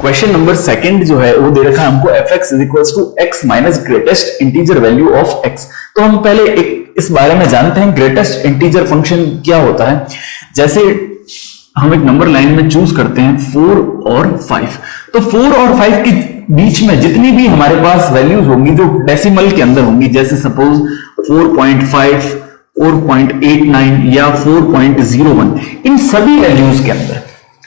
Question number second जो है वो दे रखा है हमको fx is equals to x minus greatest integer value of x। तो हम पहले इस बारे में जानते हैं ग्रेटेस्ट इंटीजर फंक्शन क्या होता है। जैसे हम एक नंबर लाइन में चूज करते हैं 4 और 5, तो 4 और 5 के बीच में जितनी भी हमारे पास वैल्यूज होंगी जो डेसिमल के अंदर होंगी, जैसे सपोज 4.5, 4.89 या 4.01, इन सभी वैल्यूज के अंदर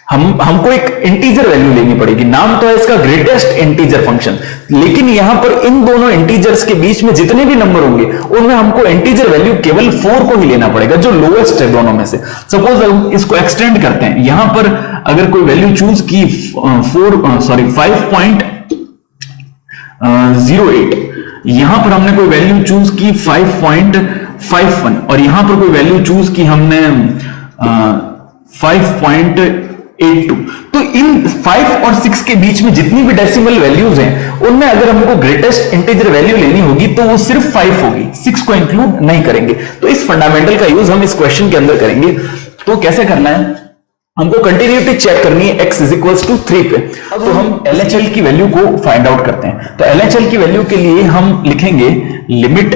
हमको एक इंटीजर वैल्यू लेनी पड़ेगी। नाम तो है इसका ग्रेटेस्ट इंटीजर फंक्शन, लेकिन यहां पर इन दोनों इंटीजर्स के बीच में जितने भी नंबर होंगे उनमें हमको इंटीजर वैल्यू केवल 4 को ही लेना पड़ेगा, जो लोएस्ट है दोनों में से। सपोज हम इसको एक्सटेंड करते हैं, यहां पर अगर कोई वैल्यू चूज की 5.08, यहां पर हमने कोई वैल्यू चूज की 5.51 और यहां पर कोई वैल्यू चूज की हमने 5.82, तो इन 5 और 6 के बीच में जितनी भी डेसिमल वैल्यूज हैं उनमें अगर हमको ग्रेटेस्ट इंटीजर वैल्यू लेनी होगी तो वो सिर्फ 5 होगी, 6 को इंक्लूड नहीं करेंगे। तो इस फंडामेंटल का यूज हम इस क्वेश्चन के अंदर करेंगे। तो कैसे करना है, हमको कंटिन्यूटी चेक करनी है x इज इक्वल्स टू 3 पे। तो हम LHL की वैल्यू को फाइंड आउट करते हैं। तो LHL की वैल्यू के लिए हम लिखेंगे limit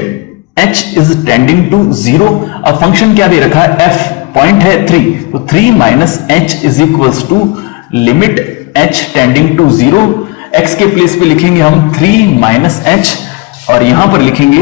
h is tending to 0। अब फंक्शन क्या दे रखा है, f पॉइंट है 3, तो 3 minus h is equals to limit h tending to 0। x के प्लेस पे लिखेंगे हम 3 माइनस h और यहां पर लिखेंगे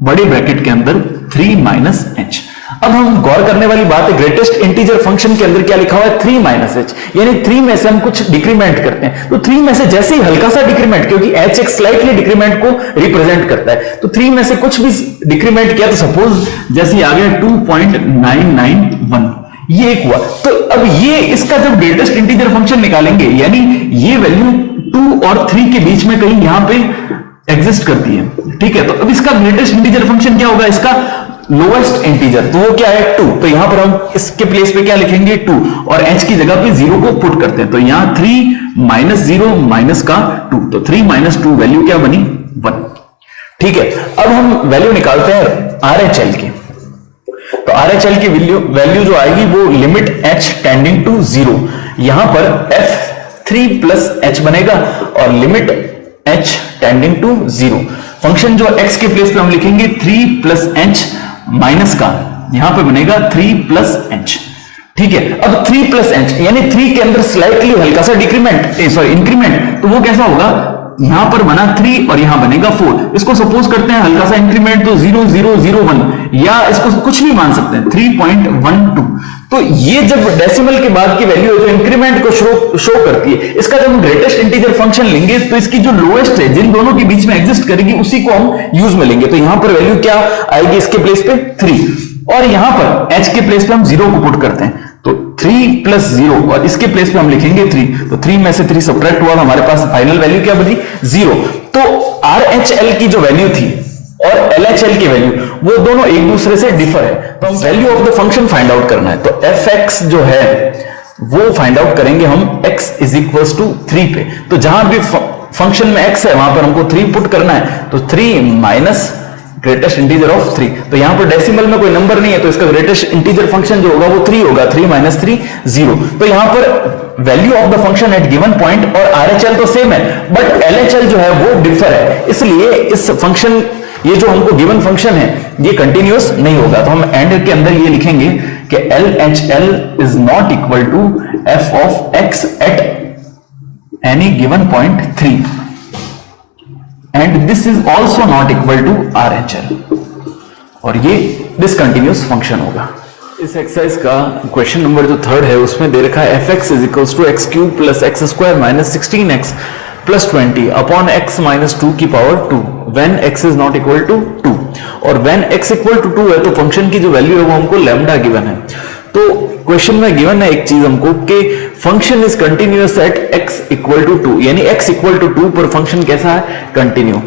बड़े ब्रैकेट के अंदर 3 माइनस h। अब हम गौर करने वाली बात है, ग्रेटेस्ट इंटीजर फंक्शन के अंदर क्या लिखा हुआ है, 3 माइनस h, यानी 3 में से हम कुछ डिक्रीमेंट करते हैं। तो 3 में से जैसे ही हल्का सा डिक्रीमेंट, क्योंकि h एक स्लाइटली डिक्रीमेंट को रिप्रेजेंट करता है, तो 3 में से कुछ भी डिक्रीमेंट किया तो सपोज जैसे आ गया 2.991, ये एक हुआ। तो अब ये इसका जब ग्रेटेस्ट इंटीजर फंक्शन निकालेंगे, यानी ये वैल्यू 2 और 3 के बीच में कहीं यहां पे एग्जिस्ट करती है, ठीक है। तो अब इसका ग्रेटेस्ट इंटीजर फंक्शन क्या होगा, इसका लोएस्ट इंटीजर, तो वो क्या है 2। तो यहां पर हम इसके प्लेस पे क्या लिखेंगे 2 और h की जगह पे 0 को पुट करते हैं। तो यहां 3 माइनस 0 माइनस का 2, तो 3 माइनस 2 वैल्यू क्या बनी 1, ठीक है। अब हम वैल्यू निकालते हैं RHL की। तो RHL की वैल्यू जो आएगी वो लिमिट h टेंडिंग टू 0, यहां पर f3 प्लस h बनेगा और limit h tending to 0। Function जो x के प्लेस पे हम लिखेंगे 3 प्लस h माइनस का, यहां पे बनेगा 3 प्लस h, ठीक है। अब 3 प्लस h यानी 3 के अंदर स्लाइटली हल्का सा डिक्रीमेंट इंक्रीमेंट, तो वो कैसा होगा, यहां पर बना 3 और यहां बनेगा 4। इसको सपोज करते हैं हल्का सा इंक्रीमेंट, तो 0.001 या इसको कुछ भी मान सकते हैं 3.12। तो ये जब डेसिमल के बाद की वैल्यू जो इंक्रीमेंट को शो करती है, इसका जब हम ग्रेटेस्ट इंटीजर फंक्शन लेंगे तो इसकी जो लोएस्ट है जिन दोनों के बीच में एग्जिस्ट करेगी उसी को हम यूज में लेंगे। तो यहां पर वैल्यू क्या आएगी, इसके प्लेस पे 3 और यहां पर h के प्लेस पे हम 0 को पुट करते हैं, तो 3 प्लस 0 और इसके प्लेस पे हम लिखेंगे 3, तो 3 में से 3 सब्ट्रैक्ट हुआ, हमारे पास फाइनल वैल्यू क्या बनी 0। तो RHL की जो वैल्यू थी और LHL की वैल्यू वो दोनों एक दूसरे से डिफर है, तो हम value of the function find out करना है। तो fx जो है वो फाइंड आउट करेंगे हम x इज इक्वल्स टू 3 पे। तो जहां भी फंक्शन में x है वहां पर हमको 3 पुट करना है, तो 3 माइनस ग्रेटेस्ट इंटीजर ऑफ 3। तो यहां पर डेसिमल में कोई नंबर नहीं है, तो इसका ग्रेटेस्ट इंटीजर फंक्शन जो होगा वो 3 होगा, 3 माइनस 3 0। तो यहां पर value of the function at given point और RHL तो सेम है, बट LHL जो है वो डिफर है, इसलिए इस फंक्शन ये जो हमको गिवन फंक्शन है ये कंटिन्यूअस नहीं होगा। तो हम एंड के अंदर ये लिखेंगे कि LHL is not equal to f of x at any given point 3 and this is also not equal to RHL, और ये डिसकंटिन्यूअस फंक्शन होगा। इस एक्सरसाइज का क्वेश्चन नंबर जो 3rd है उसमें दे रखा है fx is equals to x cube plus x square minus 16x plus 20 upon x minus 2 की power 2 when x is not equal to 2, और व्हेन x इक्वल टू 2 है तो फंक्शन की जो वैल्यू है वो हमको लैम्डा गिवन है। तो क्वेश्चन में गिवन है एक चीज हमको कि function is continuous at x equal to 2, यानी x इक्वल टू 2 पर फंक्शन कैसा है, कंटिन्यू।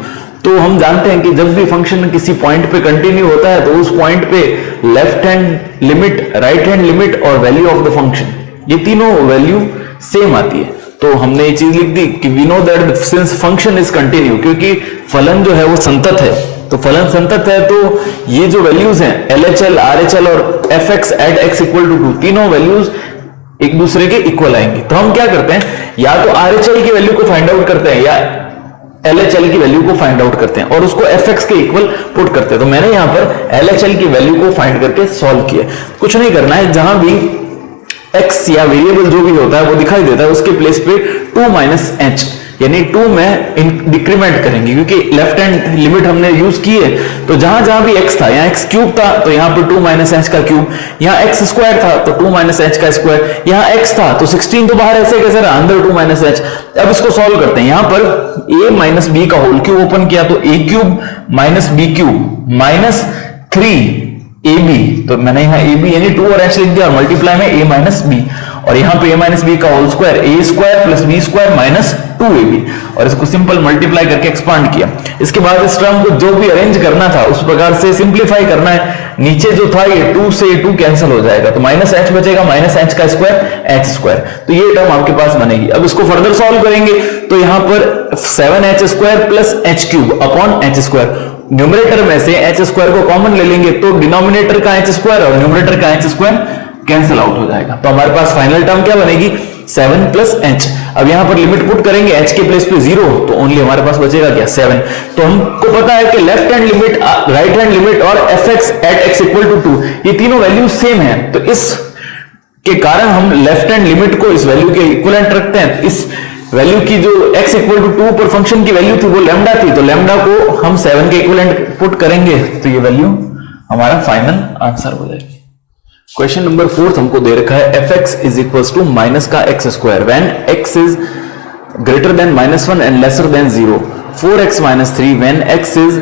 तो हम जानते हैं कि जब भी फंक्शन किसी पॉइंट पे कंटिन्यू होता है तो उस पॉइंट पे left hand limit, right hand limit और वैल्यू ऑफ द फंक्शन ये तीनों वैल्यू सेम आती है। तो हमने ये चीज लिख दी कि we know that since function is continue, क्योंकि फलन जो है वो संतत है, तो फलन संतत है तो ये जो वैल्यूज हैं LHL, RHL और fx at x equal to 2 तीनों वैल्यूज एक दूसरे के इक्वल आएंगे। तो हम क्या करते हैं, या तो RHL की वैल्यू को फाइंड आउट करते हैं या LHL की वैल्यू को फाइंड आउट करते हैं और उसको fx के इक्वल पुट करते हैं। तो मैंने यहां पर LHL की वैल्यू को फाइंड करके सॉल्व किया। कुछ नहीं करना है, जहां भी x या वेरिएबल जो भी होता है वो दिखाई देता है उसके प्लेस पे 2 माइनस h यानी 2 में डिक्रीमेंट करेंगे, क्योंकि लेफ्ट हैंड लिमिट हमने यूज की है। तो जहां जहां भी x था, यहाँ x क्यूब था तो यहाँ पर 2 माइनस एच का क्यूब, यहाँ x स्क्वायर था तो 2 माइनस एच का स्क्वायर, यहाँ x था तो 16 तो बाहर ऐसे कैसे रहा, अंदर 2 माइनस एच। अब इसको सॉल्व करते हैं। यहाँ पर a माइनस बी का होल क्यूब ओपन किया तो a cube minus b cube minus 3ab, तो मैंने यहाँ ab यानी 2 और h लिख दिया और मल्टीप्लाई में a माइनस बी, और यहाँ पे a माइनस बी का whole square a square plus b square minus 2ab, और इसको सिंपल मल्टीप्लाई करके एक्सपांड किया। इसके बाद इस टर्म को जो भी अरेंज करना था उस प्रकार से सिंप्लीफाई करना है। नीचे जो था ये 2 से 2 कैंसिल हो जाएगा तो माइनस h बचेगा, माइनस h का स्क्वायर h स्क्वायर, तो ये टर्म आपके पास बनेगी। अब इसको फर्दर सॉल्व करेंगे तो यहाँ पर 7h square plus h cube upon h square, numerator में से h स्क्वायर को कॉमन ले लेंगे तो डिनोमिनेटर का h स्क्वायर और न्यूमरेटर का h स्क्वायर कैंसिल आउट हो जाएगा। तो हमारे पास फाइनल टर्म क्या बनेगी, 7 प्लस h। अब यहां पर लिमिट पुट करेंगे h के प्लेस पे 0 तो ओनली हमारे पास बचेगा क्या, 7। तो हमको पता है कि left hand limit, right hand limit और fx at x equal to 2 ये तीनों वैल्यू सेम है, तो इस के कारण हम लेफ्ट हैंड लिमिट को इस वैल्यू के इक्विवेलेंट रखते हैं। इस वैल्यू की जो x इक्वल टू 2 पर फंक्शन की वैल्यू थी वो लैम्डा थी, तो लैम्डा को हम 7 के इक्विवेलेंट पुट करेंगे तो ये वैल्यू हमारा फाइनल आंसर हो जाएगी। क्वेश्चन नंबर 4 हमको दे रखा है fx is equal to minus का x square when x is greater than -1 and lesser than 0, 4x minus 3 when x is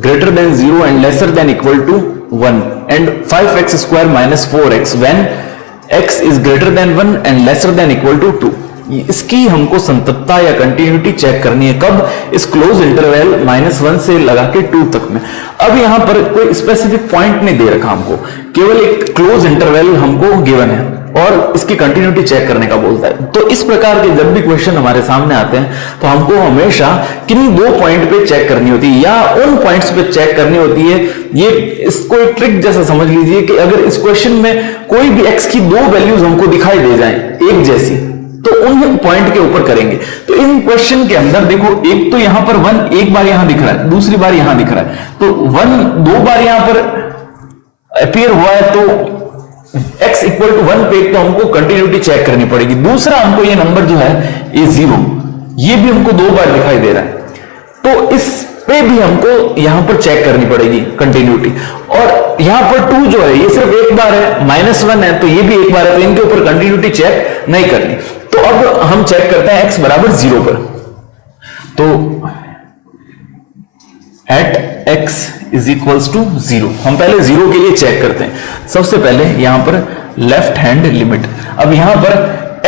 greater than 0 and lesser than equal to 1 and 5x square minus 4x when x is greater than 1 and lesser than equal to 2। इसकी हमको संततता या continuity check करनी है, कब, इस close interval -1 से लगा के 2 तक में। अब यहां पर कोई स्पेसिफिक पॉइंट नहीं दे रखा हमको, केवल एक क्लोज इंटरवल हमको गिवन है और इसकी कंटिन्यूटी चेक करने का बोलता है। तो इस प्रकार के जब भी क्वेश्चन हमारे सामने आते हैं तो हमको हमेशा किन्हीं 2 पॉइंट पे चेक करनी होती है या उन पॉइंट्स पे चेक करनी होती है। ये इसको एक ट्रिक जैसा समझ लीजिए कि अगर इस क्वेश्चन में कोई भी x की 2 वैल्यूज हमको दिखाई दे जाएं एक जैसी तो उन पॉइंट के ऊपर करेंगे। तो इन क्वेश्चन के अंदर देखो, एक तो यहां पर 1 एक बार यहां दिख रहा है, दूसरी बार यहां दिख रहा है, तो 1 2 बार यहां पर अपीयर हुआ है तो x इक्वल टू 1 पे तो हमको कंटिन्यूटी चेक करनी पड़ेगी। दूसरा हमको ये नंबर जो है ये 0 ये भी हमको 2 बार दिखाई दे रहा है, तो इस पे भी हमको यहां पर चेक करनी पड़ेगी कंटिन्यूटी। और यहां पर 2 जो है ये सिर्फ एक बार है, -1 है तो ये भी एक बार है, तो इनके ऊपर कंटिन्यूटी चेक नहीं करनी। तो अब हम चेक करते हैं x बराबर 0 पर, तो at x is equals to 0 हम पहले 0 के लिए चेक करते हैं। सबसे पहले यहां पर लेफ्ट हैंड लिमिट, अब यहां पर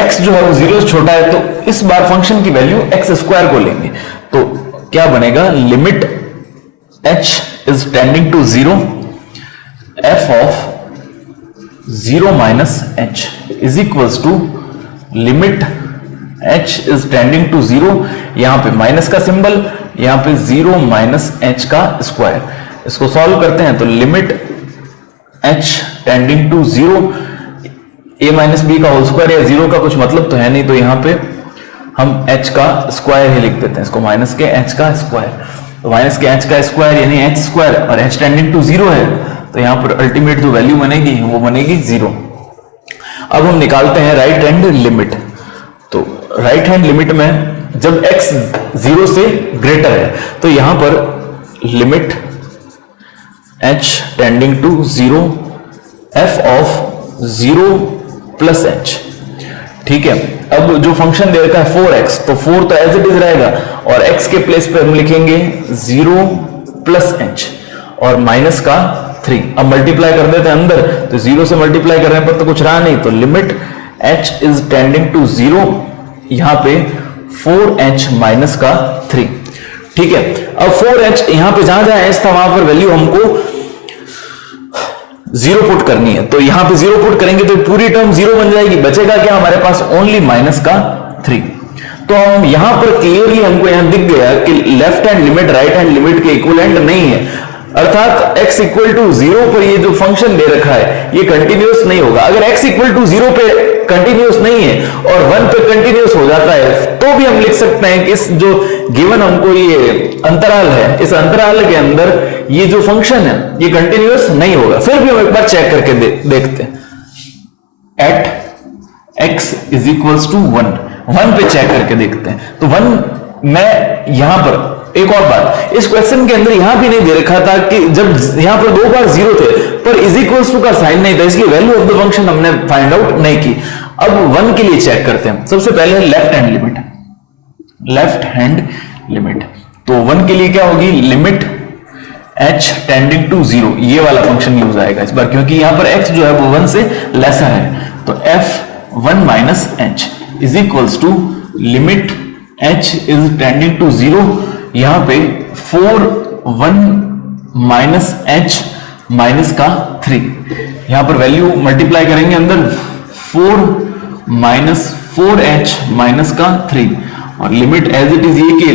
x जो है वो 0 से छोटा है तो इस बार फंक्शन की वैल्यू x स्क्वायर को लेंगे, तो क्या बनेगा, limit h is tending to 0 f of 0 minus h is equals to limit h is tending to 0, यहां पे माइनस का सिंबल, यहां पे 0 माइनस h का स्क्वायर। इसको सॉल्व करते हैं तो limit h tending to 0 a minus b का होल स्क्वायर या 0 का कुछ मतलब तो है नहीं, तो यहां पे हम h का स्क्वायर ही लिख देते हैं, इसको माइनस के h का स्क्वायर, तो माइनस के h का स्क्वायर यानी h स्क्वायर और h टेंडिंग टू 0 है तो यहां पर अल्टीमेट जो वैल्यू बनेगी वो बनेगी 0। अब हम निकालते हैं राइट हैंड लिमिट, तो राइट हैंड लिमिट में जब x 0 से ग्रेटर है तो यहां पर limit h tending to 0 f of 0 plus h, ठीक है। अब जो फंक्शन दे रखा है 4x, तो 4 तो एज इट इज रहेगा और x के प्लेस पे हम लिखेंगे 0 प्लस h और माइनस का 3। अब मल्टीप्लाई कर देते हैं अंदर, तो 0 से मल्टीप्लाई करने पर तो कुछ रहा नहीं, तो limit h is tending to 0, यहां पे 4h माइनस का 3, ठीक है। अब 4h यहां पे जहां जहां h था वहां पर वैल्यू हमको 0 पुट करनी है, तो यहां पे 0 पुट करेंगे तो पूरी टर्म 0 बन जाएगी, बचेगा क्या हमारे पास, ओनली माइनस का 3। तो हम यहां पर क्लियरली हमको यहां दिख गया कि left hand limit right hand limit के इक्विवेलेंट नहीं है, अर्थात x इक्वल टू 0 पर ये जो फंक्शन दे रखा है ये कंटिन्यूअस नहीं होगा। अगर x इक्वल टू 0 पे कंटिन्यूस नहीं है और 1 पे कंटिन्यूस हो जाता है, तो भी हम लिख सकते हैं कि इस जो गिवन हमको ये अंतराल है, इस अंतराल के अंदर ये जो फंक्शन है ये कंटिन्यूस नहीं होगा। फिर भी हम एक बार चेक करके देखते हैं। At x is equals to 1 पे चेक करके देखते हैं। तो 1 मैं यहां पर एक और बात, इस क्वेश्चन के अंदर यहां भी नहीं दे रखा था कि जब यहां पर 2 बार 0 थे पर इज इक्वल्स टू का साइन नहीं था, इसलिए वैल्यू ऑफ द फंक्शन हमने फाइंड आउट नहीं की। अब 1 के लिए चेक करते हैं। सबसे पहले लेफ्ट हैंड लिमिट, तो 1 के लिए क्या होगी, लिमिट h टेंडिंग टू 0, ये वाला फंक्शन यूज आएगा इस बार, क्योंकि यहां पर x जो है वो 1 से लेसर है। तो f1 minus h is equals to limit h is tending to 0, यहां पे 4 1 माइनस h माइनस का 3, यहां पर वैल्यू मल्टीप्लाई करेंगे अंदर 4 माइनस 4h माइनस का 3 और लिमिट एज इट इज ये के,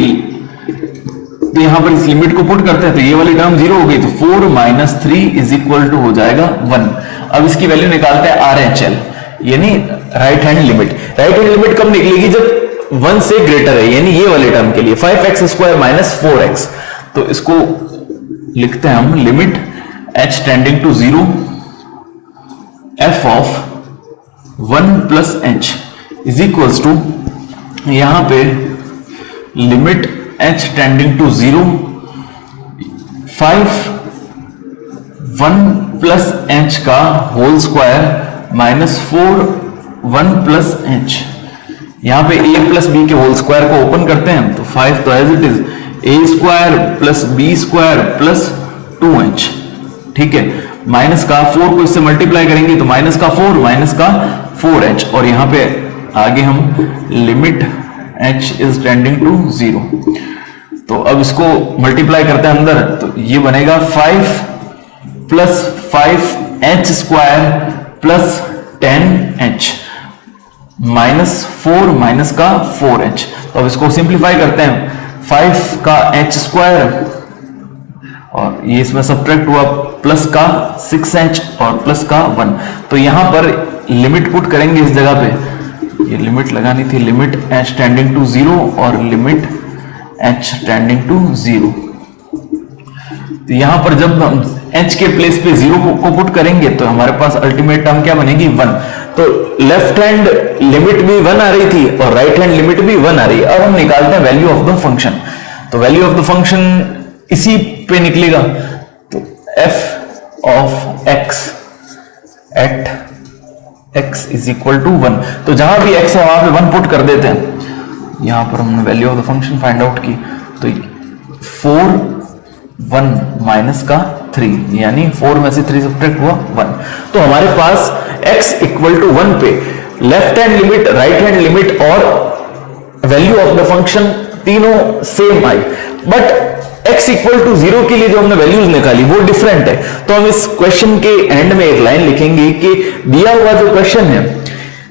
तो यहां पर इस लिमिट को पुट करते हैं तो ये वाली टर्म 0 हो गई, तो 4 माइनस 3 इज इक्वल टू हो जाएगा 1। अब इसकी वैल्यू निकालते हैं RHL यानी right hand limit. Right hand limit कब निकलेगी, जब 1 से ग्रेटर है, यानी ये वाले टर्म के लिए 5x स्क्वायर माइनस 4x। तो इसको लिखते हैं हम limit h tending to 0 f of 1 plus h is equals to, यहां पे limit h tending to 0 5 1 plus h का whole square minus 4 1 plus h, यहां पे a प्लस बी के होल स्क्वायर को ओपन करते हैं तो 5 तो as it is a square plus b square plus 2h, ठीक है, माइनस का 4 को इससे मल्टीप्लाई करेंगे तो माइनस का 4 माइनस का 4h, और यहां पे आगे हम limit h is tending to 0। तो अब इसको मल्टीप्लाई करते हैं अंदर तो ये बनेगा 5 plus 5h square plus 10h minus 4 minus का 4h। तो अब इसको सिंप्लीफाई करते हैं, 5 का h स्क्वायर और ये इसमें सब्ट्रैक्ट हुआ प्लस का 6h और प्लस का 1। तो यहां पर लिमिट पुट करेंगे इस जगह पे, ये लिमिट लगानी थी, लिमिट h टेंडिंग टू 0 और लिमिट h टेंडिंग टू 0। तो यहां पर जब हम h के प्लेस पे 0 को पुट करेंगे तो हमारे पास अल्टीमेट टर्म क्या बनेगी 1। तो लेफ्ट हैंड लिमिट भी 1 आ रही थी और राइट हैंड लिमिट भी 1 आ रही है। अब हम निकालते हैं वैल्यू ऑफ द फंक्शन। तो वैल्यू ऑफ द फंक्शन इसी पे निकलेगा, तो f of x at x is equal to 1। तो जहां भी x है वहां पे 1 पुट कर देते हैं। यहां पर हमने value of the function find out की, तो 4 1 माइनस का 3, यानी 4 में से 3 सब्ट्रैक्ट हुआ 1। तो हमारे पास x इक्वल टू 1 पे left hand limit, right hand limit और वैल्यू ऑफ द फंक्शन तीनों सेम आई, बट x इक्वल टू 0 के लिए जो हमने वैल्यूज निकाली वो डिफरेंट है। तो हम इस क्वेश्चन के एंड में एक लाइन लिखेंगे कि दिया हुआ जो क्वेश्चन है,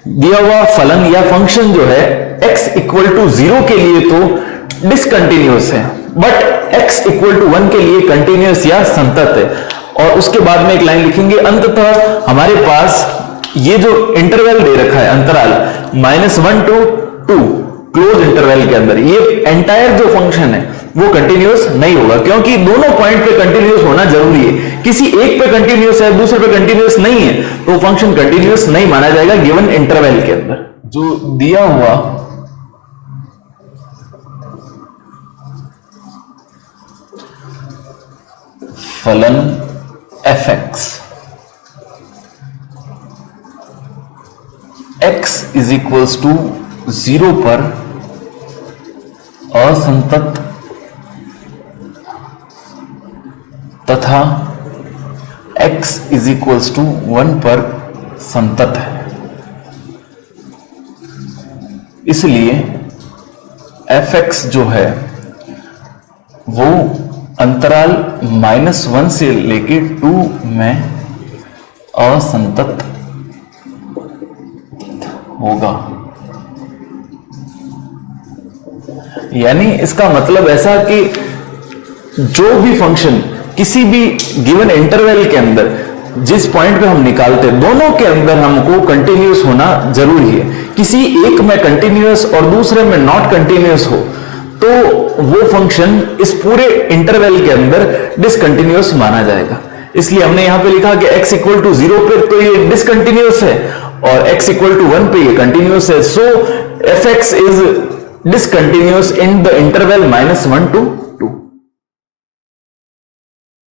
दिया हुआ फलन या फंक्शन जो है x इक्वल टू 0 के लिए तो डिसकंटिन्यूअस है, बट x इक्वल टू 1 के लिए कंटिन्यूअस या संतत है। और उसके बाद में एक लाइन लिखेंगे, अंततः हमारे पास ये जो इंटरवल दे रखा है अंतराल -1 to 2 क्लोज इंटरवल के अंदर, ये एंटायर जो फंक्शन है वो कंटिन्यूअस नहीं होगा, क्योंकि दोनों पॉइंट पे कंटिन्यूअस होना जरूरी है। किसी एक पे कंटिन्यूअस है, दूसरे पे कंटिन्यूअस नहीं है, तो फंक्शन कंटिन्यूअस नहीं माना जाएगा गिवन इंटरवल के अंदर। जो दिया हुआ फलन fx x is equals to 0 पर असंतत तथा x इज इक्वल्स टू 1 पर संतत है, इसलिए fx जो है वो अंतराल -1 से लेके 2 में असंतत होगा। यानी इसका मतलब ऐसा कि जो भी फंक्शन किसी भी गिवन इंटरवल के अंदर जिस पॉइंट पे हम निकालते हैं दोनों के अंदर हमको कंटिन्यूअस होना जरूरी है। किसी एक में कंटिन्यूअस और दूसरे में नॉट कंटिन्यूअस हो तो वो फंक्शन इस पूरे इंटरवल के अंदर डिसकंटिन्यूअस माना जाएगा। इसलिए हमने यहां पे लिखा कि x इक्वल टू 0 पे तो ये डिसकंटिन्यूअस है और x इक्वल टू 1 पे ये कंटिन्यूअस है। सो fx is discontinuous in the interval -1 to